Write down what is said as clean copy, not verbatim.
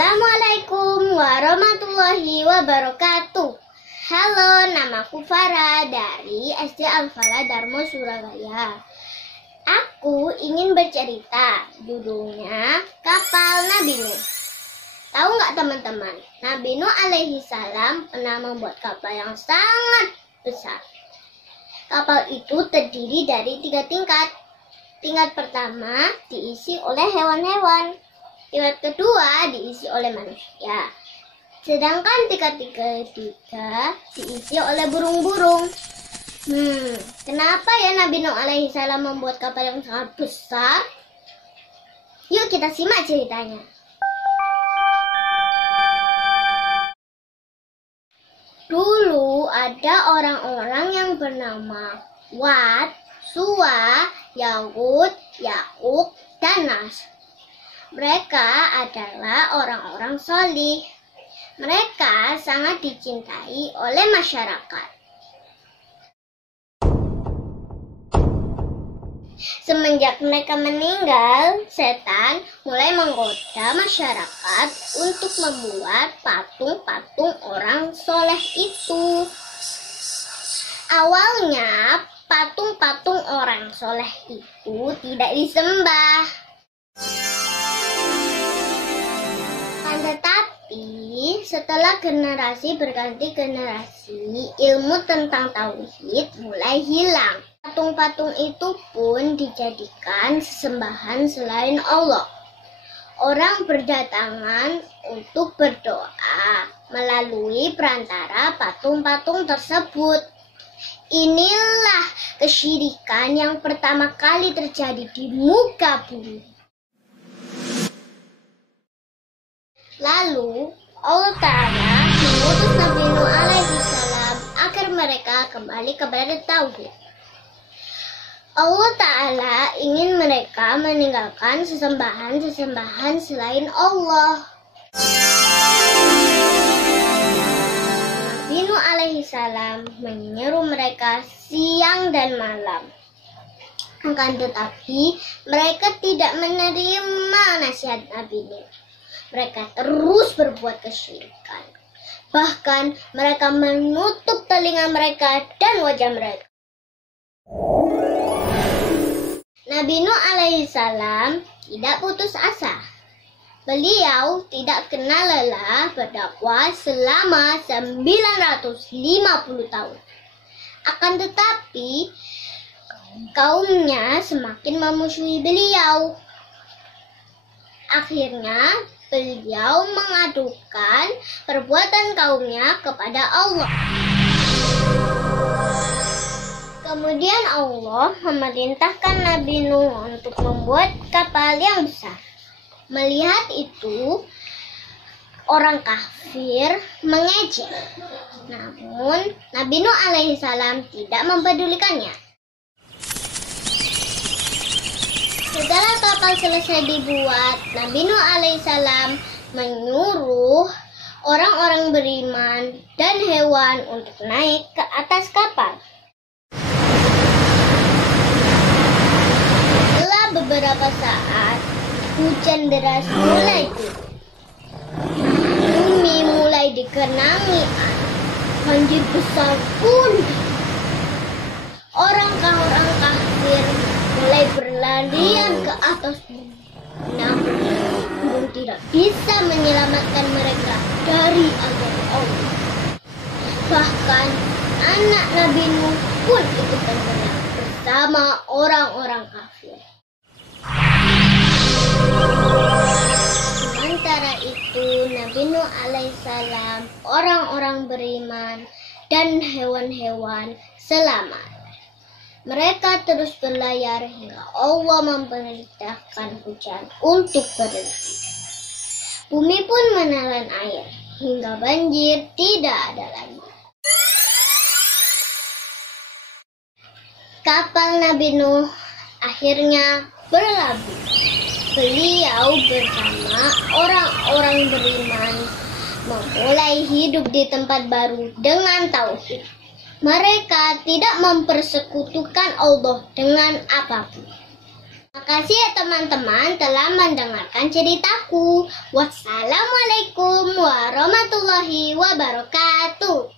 Assalamualaikum warahmatullahi wabarakatuh. Halo, namaku Farah dari SD Al-Falah Darmo, Surabaya. Aku ingin bercerita, judulnya Kapal Nabi Nuh. Tahu nggak teman-teman, Nabi Nuh alaihi salam pernah membuat kapal yang sangat besar. Kapal itu terdiri dari 3 tingkat. Tingkat pertama diisi oleh hewan-hewan. Tingkat kedua diisi oleh manusia. Sedangkan tingkat ketiga diisi oleh burung-burung. Kenapa ya Nabi Nuh alaihi salam membuat kapal yang sangat besar? Yuk kita simak ceritanya. Dulu ada orang-orang yang bernama Wad, Suwa, Yahud, Ya'uq, dan Nas. Mereka adalah orang-orang solih. Mereka sangat dicintai oleh masyarakat. Semenjak mereka meninggal, setan mulai menggoda masyarakat untuk membuat patung-patung orang soleh itu. Awalnya, patung-patung orang soleh itu tidak disembah. Tetapi setelah generasi berganti generasi, ilmu tentang tauhid mulai hilang. Patung-patung itu pun dijadikan sesembahan selain Allah. Orang berdatangan untuk berdoa melalui perantara patung-patung tersebut. Inilah kesyirikan yang pertama kali terjadi di muka bumi. Lalu Allah Ta'ala mengutus Nabi Nuh alaihi salam agar mereka kembali kepada tauhid. Allah Ta'ala ingin mereka meninggalkan sesembahan-sesembahan selain Allah. Nabi Nuh alaihi salam menyeru mereka siang dan malam. Akan tetapi mereka tidak menerima nasihat Nabi Nuh. Mereka terus berbuat kesyirikan. Bahkan mereka menutup telinga mereka dan wajah mereka. Nabi Nuh alaihi salam tidak putus asa. Beliau tidak kenal lelah berdakwah selama 950 tahun. Akan tetapi kaumnya semakin memusuhi beliau. Akhirnya beliau mengadukan perbuatan kaumnya kepada Allah. Kemudian Allah memerintahkan Nabi Nuh untuk membuat kapal yang besar. Melihat itu, orang kafir mengejek. Namun Nabi Nuh alaihi salam tidak mempedulikannya. Setelah kapal selesai dibuat, Nabi Nuh alaihissalam menyuruh orang-orang beriman dan hewan untuk naik ke atas kapal. Setelah beberapa saat, hujan deras mulai turun. Bumi mulai digenangi air. Banjir besar pun. Orang-orang kafir mulai berlarian ke atas bumi. Namun belum tidak bisa menyelamatkan mereka dari azab Allah. Bahkan anak Nabi Nuh pun ikut tenggelam bersama orang-orang kafir. Sementara itu Nabi Nuh alaihissalam, orang-orang beriman dan hewan-hewan selamat. Mereka terus berlayar hingga Allah memerintahkan hujan untuk berhenti. Bumi pun menelan air hingga banjir tidak ada lagi. Kapal Nabi Nuh akhirnya berlabuh. Beliau bersama orang-orang beriman memulai hidup di tempat baru dengan tauhid. Mereka tidak mempersekutukan Allah dengan apapun. Makasih ya teman-teman telah mendengarkan ceritaku. Wassalamualaikum warahmatullahi wabarakatuh.